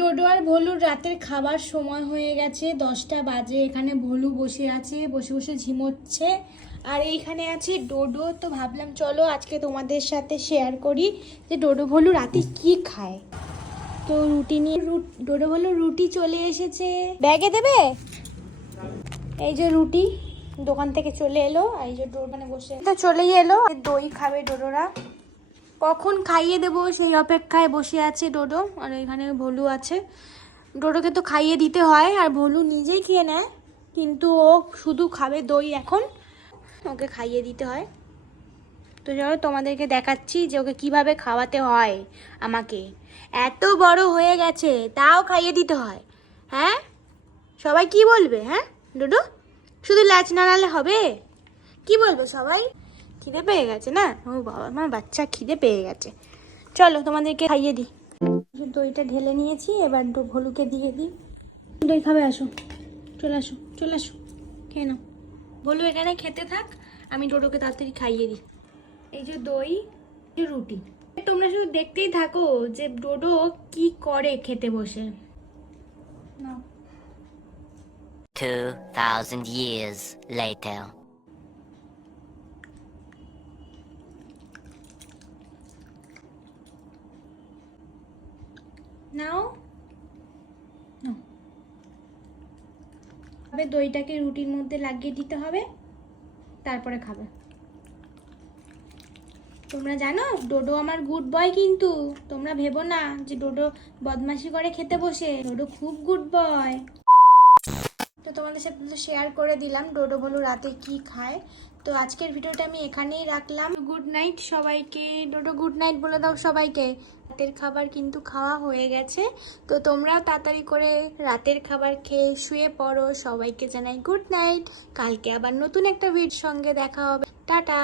ডোডো আর ভলুর রাতের খাবার সময় হয়ে গেছে, 10টা বাজে। এখানে ভলু বসে আছে, বসে বসে ঝিমোচ্ছে। আর এইখানে আছে ডোডো। তো ভাবলাম চলো আজকে তোমাদের সাথে শেয়ার করি যে ডোডো ভলু রাতে কি খায়। তো রুটি নিয়ে ডোডো ভলু রুটি চলে এসেছে, ব্যাগে দেবে। এই যে রুটি দোকান থেকে চলে এলো, এই যে দোকানে বসে তো চলেই এলো। দই খাবে ডোডোরা, কখন খাইয়ে দেবো সেই অপেক্ষায় বসে আছে ডোডো। আর এখানে ভলু আছে, ডোডোকে তো খাইয়ে দিতে হয় আর ভলু নিজেই খেয়ে নেয়, কিন্তু ও শুধু খাবে দই। এখন ওকে খাইয়ে দিতে হয়। তো চলো তোমাদেরকে দেখাচ্ছি যে ওকে কিভাবে খাওয়াতে হয়। আমাকে এত বড় হয়ে গেছে তাও খাইয়ে দিতে হয়। হ্যাঁ, সবাই কি বলবে? হ্যাঁ ডোডো, শুধু ল্যাচ নাড়ালে হবে? কি বলবো সবাই? খিদে পেয়ে গেছে না? ও বাবা, আমার বাচ্চা খিদে পেয়ে গেছে। চলো তোমাদেরকে খাইয়ে দিই। দইটা ঢেলে নিয়েছি, এবার ভলুকে দিয়ে দিই। দই খাবে? আসো, চলে আসো, চলে আসো, খেয়ে নাও। ভলু এখানে খেতে থাক, আমি ডোডোকে তাড়াতাড়ি খাইয়ে দিই। এই যে দই, এই রুটি। তোমরা শুধু দেখতেই থাকো যে ডোডো কি করে খেতে বসে। নাও। 2000 years later. নাও নাও। দইটাকে রুটির মধ্যে লাগিয়ে দিতে হবে, তারপরে খাবে। তোমরা জানো ডোডো আমার গুড বয়, কিন্তু তোমরা ভেবো না যে ডোডো বদমাশি করে খেতে বসে। ডোডো খুব গুড বয়। তো তোমাদের সাথে শেয়ার করে দিলাম ডোডো ভলু রাতে কি খায়। তো আজকের ভিডিওটা আমি এখানেই রাখলাম। গুড নাইট সবাইকে। ডোডো গুড নাইট বলে দাও সবাইকে। রাতের খাবার কিন্তু খাওয়া হয়ে গেছে, তো তোমরাও তাড়াতাড়ি করে রাতের খাবার খেয়ে শুয়ে পড়ো। সবাইকে জানাই গুড নাইট। কালকে আবার নতুন একটা ভিডিওর সঙ্গে দেখা হবে। টাটা।